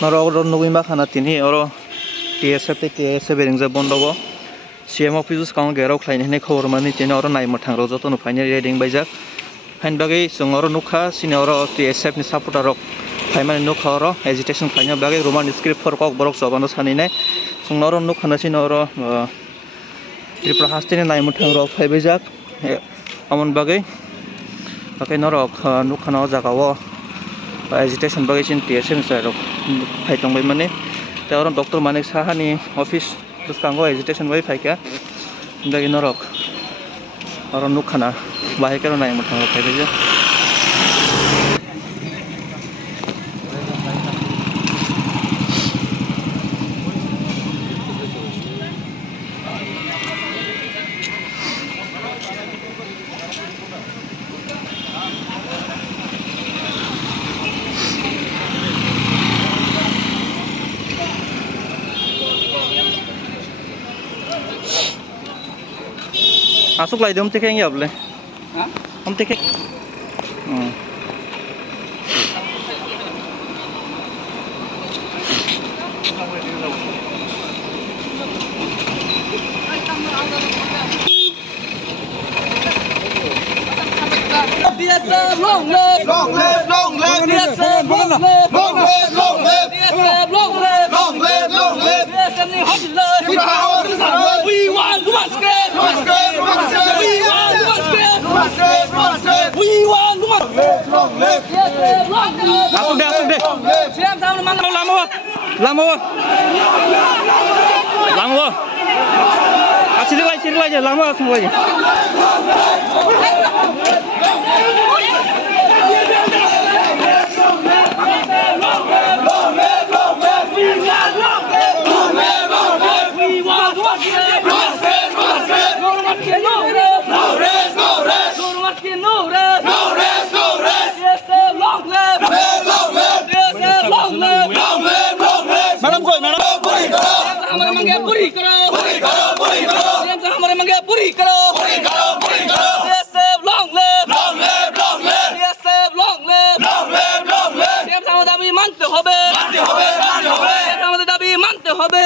Noro November Hanatini or TSF bearing the Bondovo. CM officers count Garo Klein and Hormani or Naimatan Rosoto, finally reading by Jack. Handbaggy, Sungoro Nuka, Sinoro, TSF in Sapota Rock, Payman Nukoro, Hesitation Kanya Baggy, Roman script for Cock Brooks of Anosanine, Sungoro Nukanasinoro, Triple Hastin and Naimatan Rock, Hebizak, Amon Baggy, okay, Norok, Nukano Zakawa, Hesitation Baggage in TSF inside of Python by money. There are Dr. Manik Sahani office. Kango hesitation way faika dagi norok aro nukhana bahikero nai mutang faika Masuk lagi, om tekeng ya boleh? Om tekeng. Long live, long live, long live, DSF, long live, long live, long live, DSF, long live, long live, long live, DSF, we want to spread, we want to we want to long live, DSF, long live, Langsung deh. Siap sama mana? Lama. Sini lagi, lama semua lagi. पूरी करो हमारे मंगे पूरी करो DSF long live DSF long live DSF আমাদের দাবি মানতে হবে